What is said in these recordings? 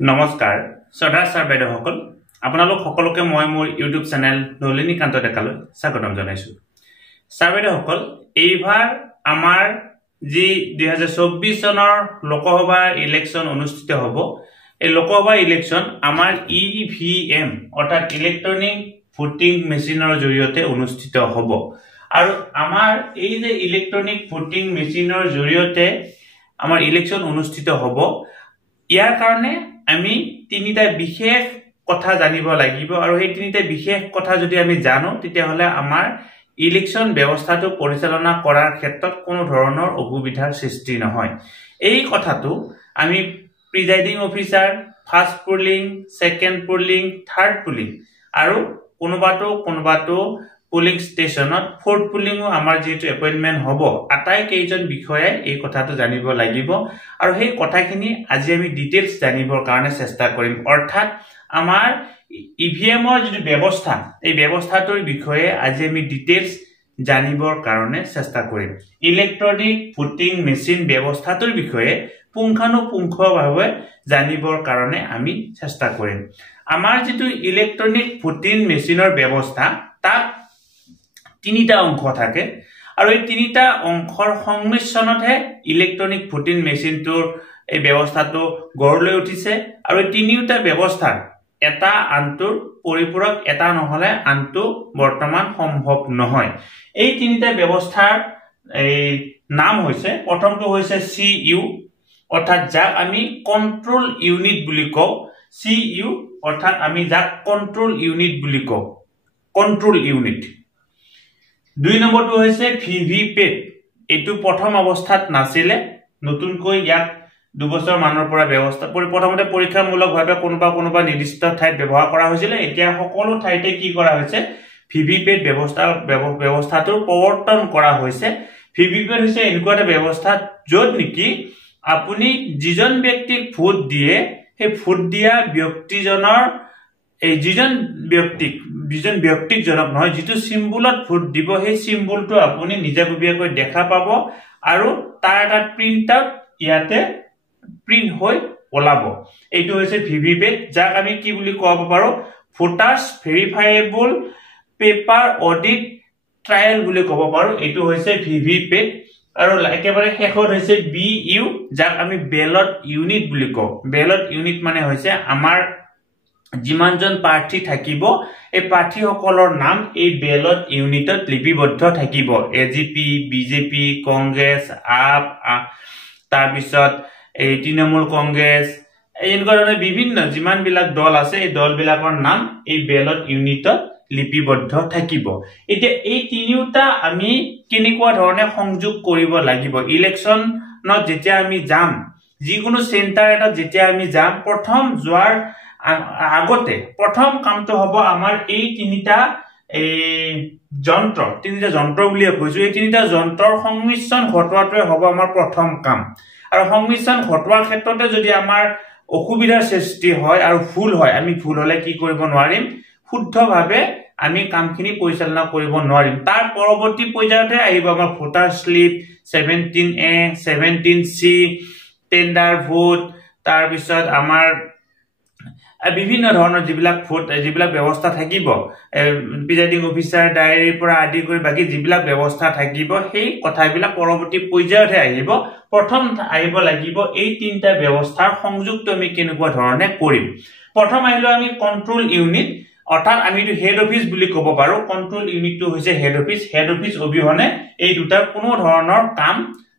নমস্কাৰ শ্ৰদ্ধাৰ ছাৰ বাইদেউসকল আপোনালোক সকলোকে মই মোৰ ইউটিউব চেনেল নলিনীকান্ত ডেকালৈ স্বাগতম জনাইছো। ছাৰ বাইদেউসকল এইবাৰ আমাৰ যি 2024 চনৰ লোকসভা ইলেকশ্যন অনুষ্ঠিত হ'ব, এই লোকসভা ইলেকশ্যন আমাৰ EVM অৰ্থাৎ ইলেক্ট্ৰনিক ভোটিং মেচিনৰ জৰিয়তে অনুষ্ঠিত হ'ব। আৰু আমাৰ এই যে ইলেক্ট্ৰনিক ভোটিং মেচিনৰ জৰিয়তে আমাৰ ইলেকশ্যন অনুষ্ঠিত হ'ব, ইয়াৰ কাৰণে আমি তিনিটা বিশেষ কথা জানিব লাগিব। আৰু এই তিনিটা বিশেষ কথা যদি আমি জানো তেতিয়াহ'লে আমাৰ ইলেকশ্যন ব্যৱস্থাটো পৰিচালনা কৰাৰ ক্ষেত্ৰত কোনো ধৰণৰ অসুবিধাৰ সৃষ্টি নহয়। এই কথাটো আমি presiding officer, first polling, second polling, third polling আৰু কোনোবাটো পুলিং ষ্টেচনত ফ'ৰ্থ পুলিঙো আমাৰ যিহেতু এপইণ্টমেণ্ট হ'ব, আটাইকেইজন বিষয়াই এই কথাটো জানিব লাগিব। আৰু সেই কথাখিনি আজি আমি ডিটেইলছ জানিবৰ কাৰণে চেষ্টা কৰিম। অৰ্থাৎ আমাৰ ইভিএমৰ যিটো ব্যৱস্থা, এই ব্যৱস্থাটোৰ বিষয়ে আজি আমি ডিটেইলছ জানিবৰ কাৰণে চেষ্টা কৰিম। ইলেক্ট্ৰনিক ভোটিং মেচিন ব্যৱস্থাটোৰ বিষয়ে পুংখানুপুংখভাৱে জানিবৰ কাৰণে আমি চেষ্টা কৰিম। আমাৰ যিটো ইলেক্ট্ৰনিক ভোটিং মেচিনৰ ব্যৱস্থা, তাত তিনিটা অংশ থাকে আৰু এই তিনিটা অংশৰ সংমিশ্ৰণতহে ইলেক্ট্ৰনিক ভোটিং মেচিনটোৰ এই ব্যৱস্থাটো গঢ় লৈ উঠিছে। আৰু এই তিনিওটা ব্যৱস্থাৰ এটা আনটোৰ পৰিপূৰক, এটা নহ'লে আনটো বৰ্তমান সম্ভৱ নহয়। এই তিনিটা ব্যৱস্থাৰ এই নাম হৈছে, প্ৰথমটো হৈছে CU অৰ্থাৎ যাক আমি কণ্ট্ৰোল ইউনিট বুলি কওঁ। CU অৰ্থাৎ আমি যাক কণ্ট্ৰোল ইউনিট বুলি কওঁ, কণ্ট্ৰোল ইউনিট। দুই নম্বৰটো হৈছে VVPAT। এইটো প্ৰথম অৱস্থাত নাছিলে, নতুনকৈ ইয়াক 2 বছৰ মানৰ পৰা ব্যৱস্থা প্ৰথমতে পৰীক্ষামূলকভাৱে কোনোবা নিৰ্দিষ্ট ঠাইত ব্যৱহাৰ কৰা হৈছিলে। এতিয়া সকলো ঠাইতে কি কৰা হৈছে, VVPAT ব্যৱস্থাটোৰ প্ৰৱৰ্তন কৰা হৈছে। VVPAT হৈছে এনেকুৱা এটা ব্যৱস্থা য'ত নেকি আপুনি যিজন ব্যক্তিক ভোট দিয়ে, সেই ভোট দিয়া ব্যক্তিজনৰ এই যিজন ব্যক্তিক জনক নহয়, যিটো চিম্বলত ভোট দিব, সেই চিম্বলটো আপুনি নিজাববীয়াকৈ দেখা পাব আৰু তাৰ এটা প্ৰিণ্ট আউট ইয়াতে প্ৰিণ্ট হৈ ওলাব। এইটো হৈছে VVPAT, যাক আমি কি বুলি ক'ব পাৰো, voters verifiable paper audit trial বুলি ক'ব পাৰো। এইটো হৈছে VVPAT। আৰু একেবাৰে শেষত হৈছে BU, যাক আমি বেলট ইউনিট বুলি কওঁ। বেলট ইউনিট মানে হৈছে আমাৰ যিমানজন প্ৰাৰ্থী থাকিব, এই প্ৰাৰ্থীসকলৰ নাম এই বেলট ইউনিটত লিপিবদ্ধ থাকিব। AGP, BJP, কংগ্ৰেছ, আপ, তাৰপিছত এই তৃণমূল কংগ্ৰেছ, এনেকুৱা ধৰণে বিভিন্ন যিমানবিলাক দল আছে, এই দলবিলাকৰ নাম এই বেলট ইউনিটত লিপিবদ্ধ থাকিব। এতিয়া এই তিনিওটা আমি কেনেকুৱা ধৰণে সংযোগ কৰিব লাগিব, ইলেকশ্যনত যেতিয়া আমি যাম, যিকোনো চেণ্টাৰ এটাত যেতিয়া আমি যাম, প্ৰথম যোৱাৰ আগতে প্ৰথম কামটো হ'ব আমাৰ এই তিনিটা যন্ত্ৰ বুলিয়ে কৈছো, এই তিনিটা যন্ত্ৰৰ সংমিশ্ৰণ ঘটোৱাটোৱে হ'ব আমাৰ প্ৰথম কাম। আৰু সংমিশ্ৰণ ঘটোৱাৰ ক্ষেত্ৰতে যদি আমাৰ অসুবিধাৰ সৃষ্টি হয় আৰু ভুল হয়, আমি ভুল হলে কি কৰিব নোৱাৰিম, শুদ্ধভাৱে আমি কামখিনি পৰিচালনা কৰিব নোৱাৰিম। তাৰ পৰৱৰ্তী পৰ্যায়তে আহিব আমাৰ voter slip, 17A, 17C, tender vote, তাৰপিছত আমাৰ বিভিন্ন ধৰণৰ যিবিলাক ব্যৱস্থা থাকিব, প্ৰিজাইডিং অফিচাৰ ডায়েৰীৰ পৰা আদি কৰি বাকী যিবিলাক ব্যৱস্থা থাকিব, সেই কথাবিলাক পৰৱৰ্তী পৰ্যায়তহে আহিব। প্ৰথম আহিব লাগিব এই তিনিটা ব্যৱস্থাৰ সংযুক্ত আমি কেনেকুৱা ধৰণে কৰিম। প্ৰথম আহিলো আমি কণ্ট্ৰোল ইউনিট, অৰ্থাৎ আমি এইটো হেড অফিচ বুলি ক'ব পাৰো। কণ্ট্ৰোল ইউনিটটো হৈছে হেড অফিচ। হেড অফিচ অবিহনে এই দুটাৰ কোনো ধৰণৰ কাম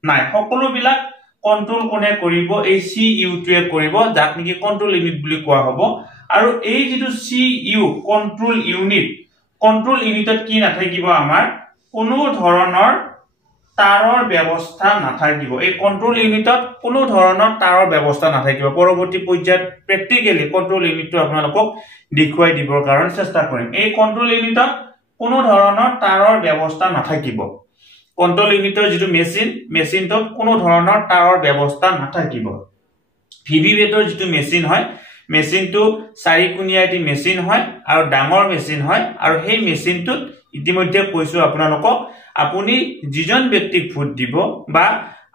নাই। সকলোবিলাক কণ্ট্ৰোল কোনে কৰিব, এই CU-টোৱে কৰিব, যাক নেকি কণ্ট্ৰোল ইউনিট বুলি কোৱা হ'ব। আৰু এই যিটো CU কণ্ট্ৰোল ইউনিটত কি নাথাকিব, আমাৰ কোনো ধৰণৰ তাৰৰ ব্যৱস্থা নাথাকিব। এই কণ্ট্ৰোল ইউনিটত কোনো ধৰণৰ তাৰৰ ব্যৱস্থা নাথাকিব। পৰৱৰ্তী পৰ্যায়ত প্ৰেক্টিকেলি কণ্ট্ৰোল ইউনিটটো আপোনালোকক দেখুৱাই দিবৰ কাৰণে চেষ্টা কৰিম। এই কণ্ট্ৰোল ইউনিটত কোনো ধৰণৰ তাৰৰ ব্যৱস্থা নাথাকিব। কণ্ট্ৰোল ইউনিটৰ যিটো মেচিনটোত কোনো ধৰণৰ তাৰৰ ব্যৱস্থা নাথাকিব। VVPATৰ যিটো মেচিন হয়, মেচিনটো 4-কোণীয়া এটি মেচিন হয় আৰু ডাঙৰ মেচিন হয়। আৰু সেই মেচিনটোত ইতিমধ্যে কৈছো আপোনালোকক, আপুনি যিজন ব্যক্তিক ভোট দিব বা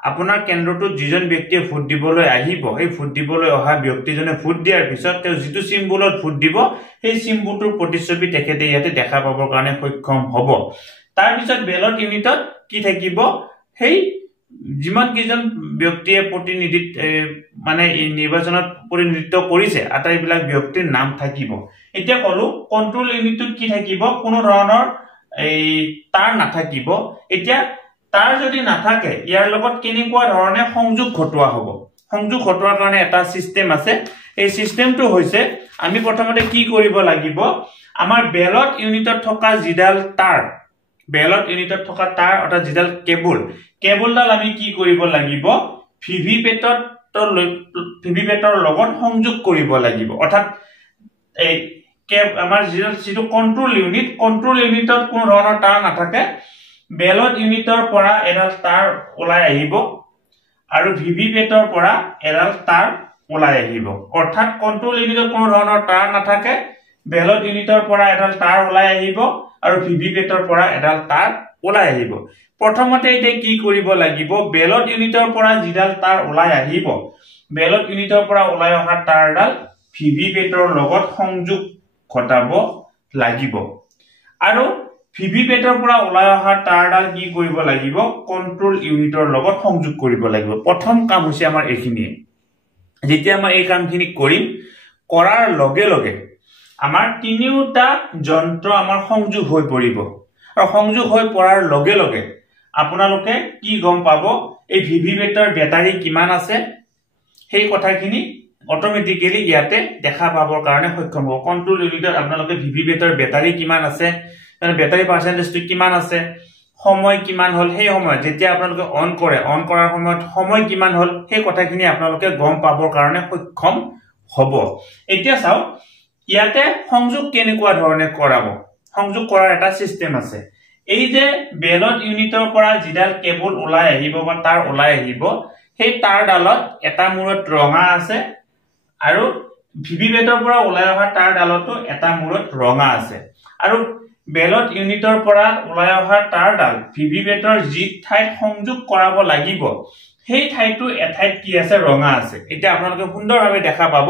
আপোনাৰ কেন্দ্ৰটোত যিজন ব্যক্তিয়ে ভোট দিবলৈ আহিব এই ভোট দিবলৈ অহা ব্যক্তিজনে ভোট দিয়াৰ পিছত তেওঁ যিটো সিম্বলত ভোট দিব সেই সিম্বলটোৰ প্ৰতিচ্ছবি তেখেতে ইয়াতে দেখা পাবৰ কাৰণে সক্ষম হ'ব তাৰ পিছত বেলট ইউনিটত কি থাকিব সেই যিমান কিজন ব্যক্তিয়ে প্ৰতিনিধিত মানে এই নিৰ্বাচনত প্ৰতিনিধিত্ব কৰিছে আটাইবিলাক ব্যক্তিৰ নাম থাকিব এতিয়া কলো কন্ট্ৰোল ইউনিটত কি থাকিব কোনো ধৰণৰ এই তাৰ নাথাকিব এতিয়া তাৰ যদি নাথাকে ইয়াৰ লগত কেনেকুৱা ধৰণে সংযোগ ঘটোৱা হ'ব সংযোগ ঘটোৱাৰ কাৰণে এটা সিস্টেম আছে এই সিস্টেমটো হৈছে আমি প্ৰথমতে কি কৰিব লাগিব আমাৰ বেলট ইউনিটত থকা জিডাল তাৰ বেলট ইউনিটত থকা তাৰ অৰ্থাৎ জিডাল কেবলডাল আমি কি কৰিব লাগিব ভিভিপেটৰ লগত সংযোগ কৰিব লাগিব অৰ্থাৎ এই আমাৰ যিটো কন্ট্ৰোল ইউনিটত কোনো ধৰণৰ তাৰ নাথাকে বেলট ইউনিটৰ পৰা এডাল তাৰ ওলাই আহিব আৰু ভিভিপেটৰ পৰা এডাল তাৰ ওলাই আহিব অৰ্থাৎ কন্ট্ৰোল ইউনিটত কোনো ধৰণৰ তাৰ নাথাকে বেলট ইউনিটৰ পৰা এডাল তাৰ ওলাই আহিব আৰু ভিভিপেটৰ পৰা এডাল তাৰ ওলাই আহিব প্ৰথমতে এতিয়া কি কৰিব লাগিব বেলট ইউনিটৰ পৰা যিডাল তাৰ ওলাই আহিব বেলট ইউনিটৰ পৰা ওলাই অহা তাৰডাল ভিভিপেটৰ লগত সংযোগ ঘটাব লাগিব আৰু ভিভিপেটৰ পৰা ওলাই অহা তাৰডাল কি কৰিব লাগিব কন্ট্ৰোল ইউনিটৰ লগত সংযোগ কৰিব লাগিব প্ৰথম কাম হৈছে আমাৰ এইখিনিয়ে যেতিয়া আমাৰ এই কামখিনি কৰিম কৰাৰ লগে লগে আমাৰ তিনিওটা যন্ত্ৰ আমাৰ সংযোগ হৈ পৰিব আৰু সংযোগ হৈ পৰাৰ লগে লগে আপোনালোকে কি গম পাব এই ভিভিপেটৰ ব্যাটাৰী কিমান আছে সেই কথাখিনি অটোমেটিক্যালি ইয়াতে দেখা পাবৰ কাৰণে সক্ষম হ'ব কন্ট্ৰোল ইউনিটত আপোনালোকে ভিভিপেটৰ ব্যাটাৰী কিমান আছে মানে ব্যাটাৰী পাৰ্চেন্টেজটো কিমান আছে সময় কিমান হল সেই সময় যেতিয়া আপোনালোকে অন কৰাৰ সময়ত সময় কিমান হল সেই কথাখিনি আপোনালোকে গম পাবৰ কাৰণে সক্ষম হ'ব এতিয়া চাও ইয়াতে সংযোগ কেনেকুৱা ধৰণে কৰাব সংযোগ কৰাৰ এটা সিস্টেম আছে এই যে বেলট ইউনিটৰ পৰা যিডাল কেবল ওলাই আহিব বা তাৰ ওলাই আহিব সেই তাৰডালত এটা মূৰত ৰঙা আছে আৰু ভিভিপেটৰ পৰা ওলাই অহা তাৰডালতো এটা মূৰত ৰঙা আছে আৰু বেলট ইউনিটৰ পৰা ওলাই অহা তাৰডাল ভিভিপেটৰ যি ঠাইত সংযোগ কৰাব লাগিব সেই ঠাইটো এঠাইত কি আছে ৰঙা আছে এতিয়া আপোনালোকে সুন্দৰভাৱে দেখা পাব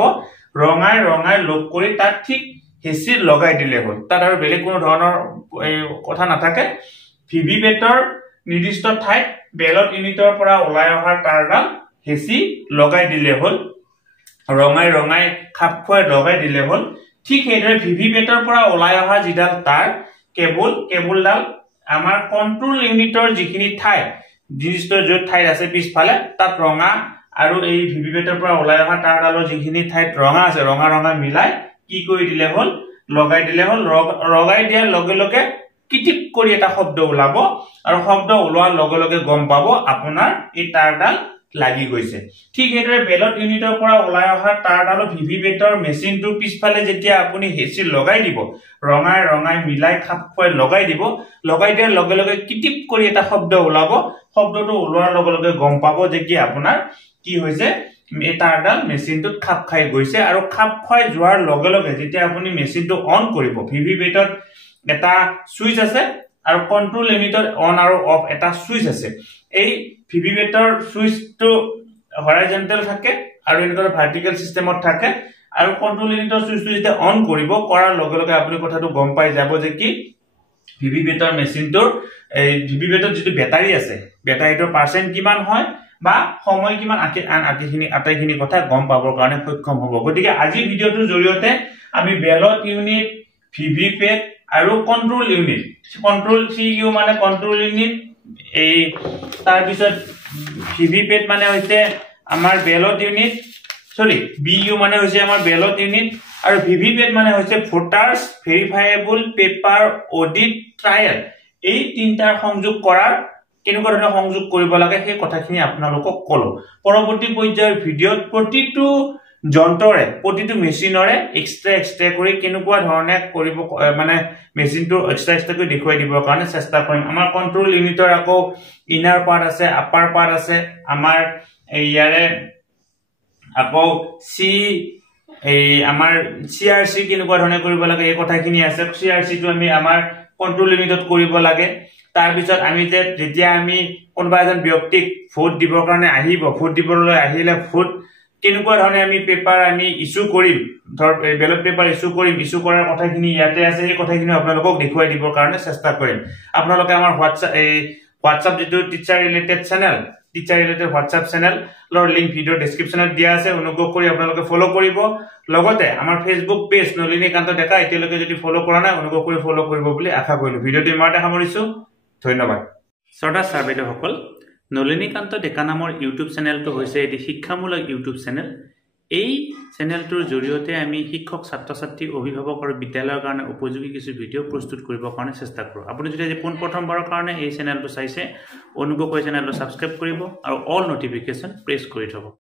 ৰঙাই লগ কৰি তাত ঠিক হেচি লগাই দিলে হ'ল তাত আৰু বেলেগ কোনো ধৰণৰ কথা নাথাকে ভিভিপেটৰ নিৰ্দিষ্ট ঠাইত বেলট ইউনিটৰ পৰা ওলাই অহা তাৰডাল হেচি লগাই দিলে হ'ল ৰঙাই খাপ খুৱাই লগাই দিলে হ'ল ঠিক সেইদৰে ভিভিপেটৰ পৰা ওলাই অহা যিডাল তাৰ কেবলডাল আমাৰ কন্ট্ৰোল ইউনিটৰ যিখিনি ঠাই নিৰ্দিষ্ট য'ত ঠাইত আছে পিছফালে তাত ৰঙা আৰু এই ভিভিপেটৰ পৰা ওলাই অহা তাৰডালৰ যিখিনি ঠাইত ৰঙা আছে ৰঙা মিলাই কি কৰি দিলে হ'ল লগাই দিলে হ'ল লগাই দিয়াৰ লগে লগে কিটিপ কৰি এটা শব্দ ওলাব আৰু শব্দ ওলোৱাৰ লগে লগে গম পাব আপোনাৰ এই তাৰডাল লাগি গৈছে ঠিক সেইদৰে বেলট ইউনিটৰ পৰা ওলাই অহা তাৰডাল ভিভিপেটৰ মেচিনটোৰ পিছফালে যেতিয়া আপুনি হেচি লগাই দিব ৰঙাই মিলাই খাপ খুৱাই লগাই দিয়াৰ লগে লগে কিটিপ কৰি এটা শব্দ ওলাব শব্দটো ওলোৱাৰ লগে লগে গম পাব যে কি আপোনাৰ কি হৈছে এই তাৰডাল মেচিনটোত খাপ খাই গৈছে আৰু খাপ খাই যোৱাৰ লগে লগে যেতিয়া আপুনি মেচিনটো অন কৰিব ভিভিপেটত এটা সুইচ আছে আৰু কন্ট্ৰোল ইউনিটত অন আৰু অফ এটা সুইচ আছে এই ভিভিপেটৰ সুইচটো হৰাইজন্টেল থাকে আৰু এনেকৈ ভাৰ্টিকেল সিস্টেমত থাকে আৰু কন্ট্ৰোল ইউনিটৰ সুইচটো যেতিয়া অন কৰিব কৰাৰ লগে লগে আপুনি কথাটো গম পাই যাব যে কি ভিভিপেটৰ মেচিনটোৰ এই ভিভিপেটৰ যিটো ব্যাটাৰী আছে ব্যাটাৰীটোৰ পাৰ্চেন্ট কিমান হয় বা সময় কিমান আটাইখিনি কথা গম পাবৰ কাৰণে সক্ষম হ'ব গতিকে আজি ভিডিওটোৰ জৰিয়তে আমি বেলট ইউনিট ভিভিপেট আৰু কন্ট্ৰোল ইউনিট কন্ট্ৰোল সিইউ মানে কন্ট্ৰোল ইউনিট এই তাৰ পিছত ভিভিপেট মানে হৈছে আমাৰ বেলট ইউনিট বিইউ মানে হৈছে আমাৰ বেলট ইউনিট আৰু ভিভিপেট মানে হৈছে ভোটাৰ্স ভেৰিফাইবল পেপাৰ অডিট ট্ৰায়াল এই তিনটাৰ সংযোগ কৰাৰ কেনেকুৱা ধৰণৰ সংযোগ কৰিব লাগে সেই কথাখিনি আপোনালোকক কলো পৰৱৰ্তী পৰ্যায়ৰ ভিডিঅ'ত প্ৰতিটো যন্ত্ৰৰে প্ৰতিটো মেচিনৰে এক্সট্ৰা কৰি কেনেকুৱা ধৰণে কৰিব মানে মেচিনটো এক্সট্ৰা কৰি দেখুৱাই দিবৰ কাৰণে চেষ্টা কৰিম আমাৰ কন্ট্ৰোল ইউনিটৰ আকৌ ইনাৰ পাৰ্ট আছে আপাৰ পাৰ্ট আছে আমাৰ ইয়াৰে আকৌ আমাৰ সিআৰসি কেনেকুৱা ধৰণে কৰিব লাগে এই কথাখিনি আছে সিআৰসি টো আমি আমাৰ কন্ট্ৰোল ইউনিটত কৰিব লাগে তাৰপিছত আমি যেতিয়া আমি কোনোবা এজন ব্যক্তিক ভোট দিবৰ কাৰণে আহিব ভোট দিবলৈ আহিলে ভোট কেনেকুৱা ধৰণে আমি পেপাৰ আমি ইস্যু কৰিম ধৰ বেলট পেপাৰ ইস্যু কৰিম ইস্যু কৰাৰ কথাখিনি ইয়াতে আছে এই কথাখিনি আপোনালোকক দেখুৱাই দিবৰ কাৰণে চেষ্টা কৰিম আপোনালোকে আমাৰ হোৱাটছআপ যেটো টিচাৰ ৰিলেটেড হোৱাটছআপ চেনেলৰ লিংক ভিডিঅ ডেসক্ৰিপচনত দিয়া আছে অনুগ্ৰহ কৰি আপোনালোকে ফলো কৰিব লগতে আমাৰ ফেসবুক পেজ নলিনীকান্ত ডেকা এতিয়ালৈকে যদি ফলো কৰা নাই অনুগ্ৰহ কৰি ফলো কৰিব বুলি আশা কৰিলো ভিডিঅটো ইমানতে সামৰিছো ধন্যবাদ শ্ৰদ্ধা ছাৰ বাইদেউসকল নলিনীকান্ত ডেকা নামৰ ইউটিউব চেনেলটো হৈছে এটি শিক্ষামূলক ইউটিউব চেনেল এই চেনেলটোৰ জৰিয়তে আমি শিক্ষক ছাত্ৰ-ছাত্ৰী অভিভাৱক আৰু বিদ্যালয়ৰ কাৰণে উপযোগী কিছু ভিডিঅ প্ৰস্তুত কৰিবৰ কাৰণে চেষ্টা কৰো আপুনি যদি প্ৰথমবাৰৰ কাৰণে এই চেনেলটো চাইছে অনুগ্ৰহ কৰি চেনেলটো সাবস্ক্ৰাইব কৰিব আৰু অল নটিফিকেশন প্ৰেছ কৰি থব